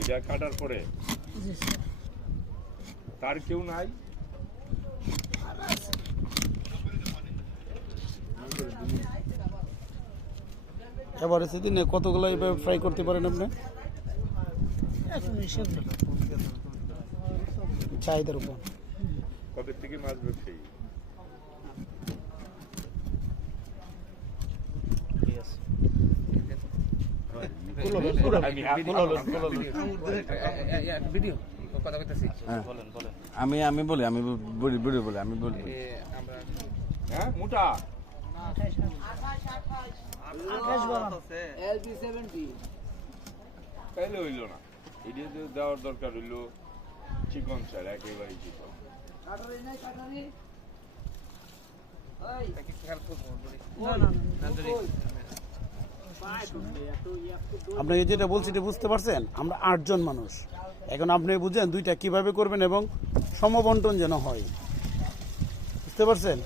ওইটা কাটার পরে। তার কেউ নাই? এভারেজে দিনে কতগুলো এইভাবে ফ্রাই করতে পারেন আপনি? চাহিদার উপর। কবে থেকে মাছ ব্যবসায়ী আমি হ্যাঁ আমি আমি বলি আমি বলি বলি বলি আমি বলি হ্যাঁ মোটা তাইলে হইল না এটা দেওয়ার দরকার হইল চিকন স্যার একেবারে চিকন খেয়াল করব বলি না না না নান্দরি আপনি এই যেটা বলছি এটা বুঝতে পারছেন? আমরা আটজন মানুষ। এখন আপনি বুঝেন দুইটা কীভাবে করবেন এবং সমবন্টন যেন হয়। বুঝতে পারছেন?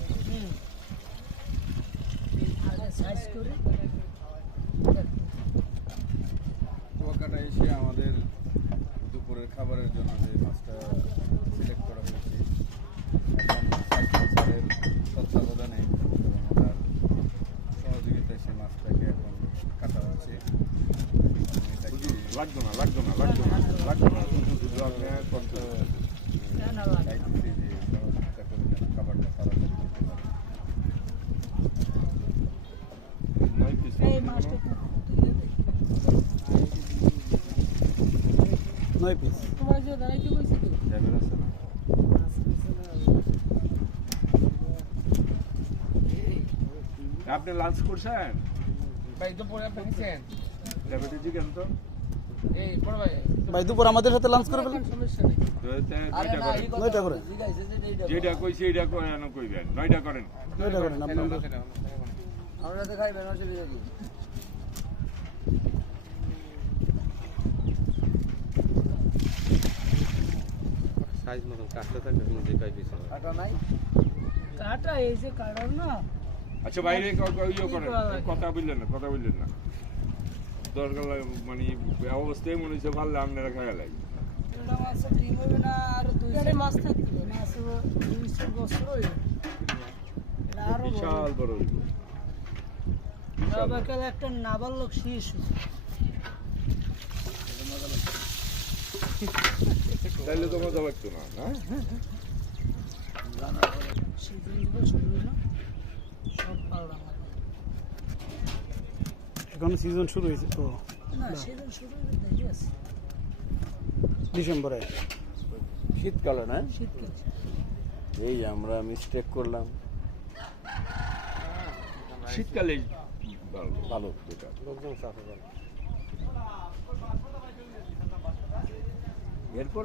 আমাদের দুপুরের খাবারের জন্য যে মাছটা সিলেক্ট করা হয়েছে এখন সাইফুল স্যারের তত্ত্বাবধানে এবং ওনার সহযোগিতায় সেই মাছটাকে এখন কাটা হচ্ছে এবং এটাকে লাগতো না লাগতো না লাগতো না লাগতো না। নয় পিস তোমার যে দাঁড়াইতে কইছি তো আছে না? আপনি লাঞ্চ করছেন? ভাই দুপুরে আপনি নিছেন ডায়াবেটিস চিকেন তো। ভাই ভাই দুপুর আমাদের সাথে লাঞ্চ করে ফেলেন। নয়টা করে। যেটা কইছি এটা কেন কইবেন। নয়টা করেন। নয়টা করেন আপনি আমরা তো খাইবেন অসুবিধা কি সাইজ মতন কাটতে থাকে মধ্যে কাই পিছে কাটা নাই? কাটা এই যে কাটার না। আচ্ছা বাইরে ইয়ে? কথা বললেন না কথা বললেন না। দরকার লাগে মানে অবস্থায় মনে হচ্ছে ভালো আপনারা খাওয়া লাগে বিশাল বড় হইব একটা নাবালক শিশু। তাইলে তো মজা লাগতো না না? সব পাউডার এখন সিজন শুরু হয়েছে তো। ডিসেম্বরে। শীতকালে না? শীতকাল। এই আমরা মিস্টেক করলাম। শীতকালে ভালো। ভালো লোকজন সাথে এরপর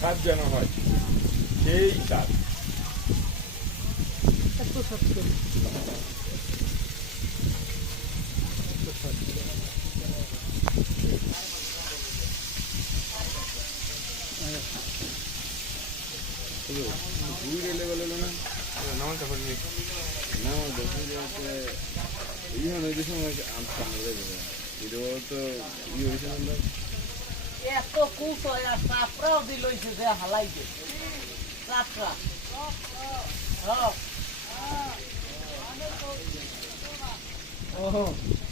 স্বাদ যেন হয় সেই স্বাদ ঘুরে লেভেল হলো না নামাজটা পড়বি না দেখি যে হচ্ছে ইয়ে হয় ওই সময় আমটা আমরা দেবে ভিডিও তো ইয়ে হয়েছে é pouco é a prova de Luiz José Arlaide. Safra. Safra. Ó. Ó. Ó.